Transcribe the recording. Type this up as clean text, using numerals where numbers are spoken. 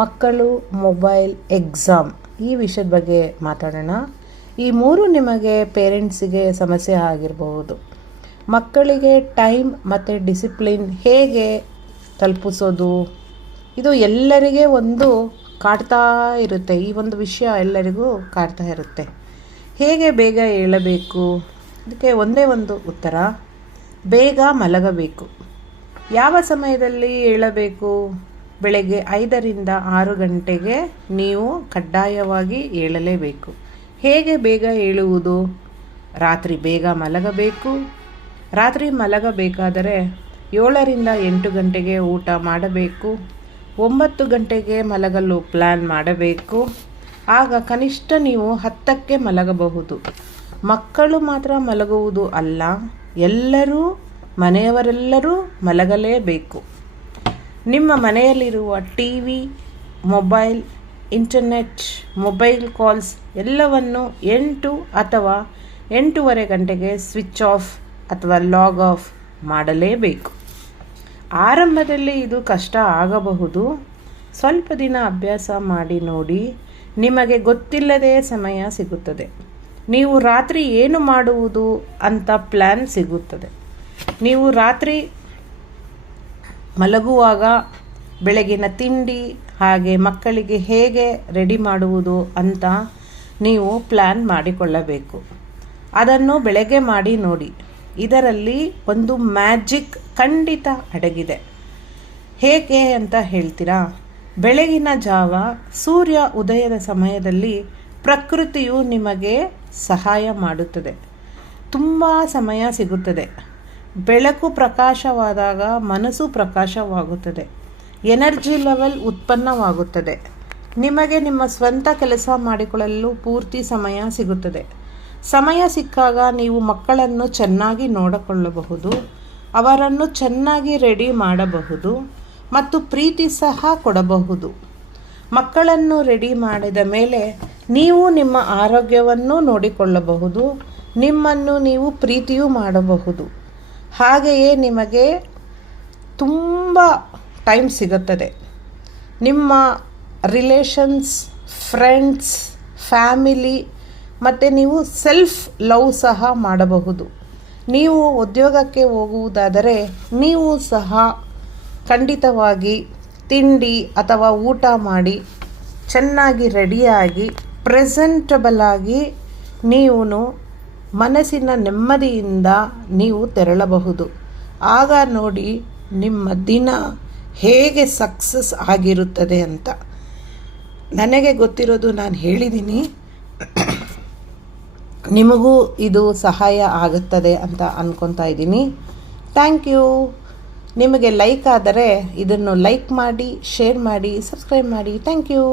ಮಕ್ಕಳು, mobile, exam ಈ ವಿಷಯದ ಬಗ್ಗೆ ಮಾತಾಡೋಣ. ಈ ಮೂರು ನಿಮಗೆ ಪೇರೆಂಟ್ಸಿಗೆ ಸಮಸ್ಯೆ ಆಗಿರಬಹುದು. ಮಕ್ಕಳಿಗೆ ಟೈಮ್ ಮತ್ತು ಡಿಸಿಪ್ಲಿನ್ ಹೇಗೆ ತಲುಪಿಸೋದು, ಇದು ಎಲ್ಲರಿಗೆ ಒಂದು ಕಾಡ್ತಾ ಇರುತ್ತೆ. ಈ ಒಂದು ವಿಷಯ ಎಲ್ಲರಿಗೂ ಕಾಡ್ತಾ ಇರುತ್ತೆ. ಹೇಗೆ ಬೇಗ ಏಳಬೇಕು, ಇದಕ್ಕೆ ಒಂದೇ ಒಂದು ಉತ್ತರ: ಬೇಗ ಮಲಗಬೇಕು. ಯಾವ ಸಮಯದಲ್ಲಿ ಏಳಬೇಕು? ಬೆಳಗ್ಗೆ 5ರಿಂದ 6 ಗಂಟೆಗೆ ನೀವು ಕಡ್ಡಾಯವಾಗಿ ಏಳಲೇಬೇಕು. ಹೇಗೆ ಬೇಗ ಏಳುವುದು? ರಾತ್ರಿ ಬೇಗ ಮಲಗಬೇಕು. ರಾತ್ರಿ ಮಲಗಬೇಕಾದರೆ 7ರಿಂದ 8 ಗಂಟೆಗೆ ಊಟ ಮಾಡಬೇಕು. 9 ಗಂಟೆಗೆ ಮಲಗಲು ಪ್ಲ್ಯಾನ್ ಮಾಡಬೇಕು. ಆಗ ಕನಿಷ್ಠ ನೀವು 10ಕ್ಕೆ ಮಲಗಬಹುದು. ಮಕ್ಕಳು ಮಾತ್ರ ಮಲಗುವುದು ಅಲ್ಲ, ಮನೆಯವರೆಲ್ಲರೂ ಮಲಗಲೇಬೇಕು. ನಿಮ್ಮ ಮನೆಯಲ್ಲಿರುವ TV, mobile, internet, mobile calls ಎಲ್ಲವನ್ನು 8 ಅಥವಾ 8:30 ಗಂಟೆಗೆ ಸ್ವಿಚ್ ಆಫ್ ಅಥವಾ ಲಾಗ್ ಆಫ್ ಮಾಡಲೇಬೇಕು. ಆರಂಭದಲ್ಲಿ ಇದು ಕಷ್ಟ ಆಗಬಹುದು. ಸ್ವಲ್ಪ ದಿನ ಅಭ್ಯಾಸ ಮಾಡಿ ನೋಡಿ, ನಿಮಗೆ ಗೊತ್ತಿಲ್ಲದೆ ಸಮಯ ಸಿಗುತ್ತದೆ. ನೀವು ರಾತ್ರಿ ಏನು ಮಾಡುವುದು ಅಂತ ಪ್ಲ್ಯಾನ್ ಸಿಗುತ್ತದೆ. ನೀವು ರಾತ್ರಿ ಮಲಗುವಾಗ ಬೆಳಗಿನ ತಿಂಡಿ ಹಾಗೆ ಮಕ್ಕಳಿಗೆ ಹೇಗೆ ರೆಡಿ ಮಾಡುವುದು ಅಂತ ನೀವು ಪ್ಲ್ಯಾನ್ ಮಾಡಿಕೊಳ್ಳಬೇಕು. ಅದನ್ನು ಬೆಳಗ್ಗೆ ಮಾಡಿ ನೋಡಿ. ಇದರಲ್ಲಿ ಒಂದು ಮ್ಯಾಜಿಕ್ ಖಂಡಿತ ಅಡಗಿದೆ. ಹೇಗೆ ಅಂತ ಹೇಳ್ತೀರಾ? ಬೆಳಗಿನ ಜಾವ ಸೂರ್ಯ ಉದಯದ ಸಮಯದಲ್ಲಿ ಪ್ರಕೃತಿಯು ನಿಮಗೆ ಸಹಾಯ ಮಾಡುತ್ತದೆ. ತುಂಬ ಸಮಯ ಸಿಗುತ್ತದೆ. ಬೆಳಕು ಪ್ರಕಾಶವಾದಾಗ ಮನಸ್ಸು ಪ್ರಕಾಶವಾಗುತ್ತದೆ. Energy level ಉತ್ಪನ್ನವಾಗುತ್ತದೆ. ನಿಮಗೆ ನಿಮ್ಮ ಸ್ವಂತ ಕೆಲಸ ಮಾಡಿಕೊಳ್ಳಲು ಪೂರ್ತಿ ಸಮಯ ಸಿಗುತ್ತದೆ. ಸಮಯ ಸಿಕ್ಕಾಗ ನೀವು ಮಕ್ಕಳನ್ನು ಚೆನ್ನಾಗಿ ನೋಡಿಕೊಳ್ಳಬಹುದು, ಅವರನ್ನು ಚೆನ್ನಾಗಿ ರೆಡಿ ಮಾಡಬಹುದು ಮತ್ತು ಪ್ರೀತಿ ಸಹ ಕೊಡಬಹುದು. ಮಕ್ಕಳನ್ನು ರೆಡಿ ಮಾಡಿದ ಮೇಲೆ ನೀವು ನಿಮ್ಮ ಆರೋಗ್ಯವನ್ನು ನೋಡಿಕೊಳ್ಳಬಹುದು, ನಿಮ್ಮನ್ನು ನೀವು ಪ್ರೀತಿಯೂ ಮಾಡಬಹುದು. ಹಾಗೆಯೇ ನಿಮಗೆ ತುಂಬ ಟೈಮ್ ಸಿಗುತ್ತದೆ. ನಿಮ್ಮ ರಿಲೇಷನ್ಸ್, ಫ್ರೆಂಡ್ಸ್, ಫ್ಯಾಮಿಲಿ ಮತ್ತು ನೀವು ಸೆಲ್ಫ್ ಲವ್ ಸಹ ಮಾಡಬಹುದು. ನೀವು ಉದ್ಯೋಗಕ್ಕೆ ಹೋಗುವುದಾದರೆ ನೀವು ಸಹ ಖಂಡಿತವಾಗಿ ತಿಂಡಿ ಅಥವಾ ಊಟ ಮಾಡಿ ಚೆನ್ನಾಗಿ ರೆಡಿಯಾಗಿ ಪ್ರೆಸೆಂಟಬಲ್ ಆಗಿ ನೀವು ಮನಸ್ಸಿನ ನೆಮ್ಮದಿಯಿಂದ ನೀವು ತೆರಳಬಹುದು. ಆಗ ನೋಡಿ ನಿಮ್ಮ ದಿನ ಹೇಗೆ ಸಕ್ಸಸ್ ಆಗಿರುತ್ತದೆ ಅಂತ. ನನಗೆ ಗೊತ್ತಿರೋದು ನಾನು ಹೇಳಿದ್ದೀನಿ. ನಿಮಗೂ ಇದು ಸಹಾಯ ಆಗುತ್ತದೆ ಅಂತ ಅಂದ್ಕೊತಾ ಇದ್ದೀನಿ. Thank you. ನಿಮಗೆ ಲೈಕ್ ಆದರೆ ಇದನ್ನು ಲೈಕ್ ಮಾಡಿ, ಶೇರ್ ಮಾಡಿ, ಸಬ್ಸ್ಕ್ರೈಬ್ ಮಾಡಿ. Thank you.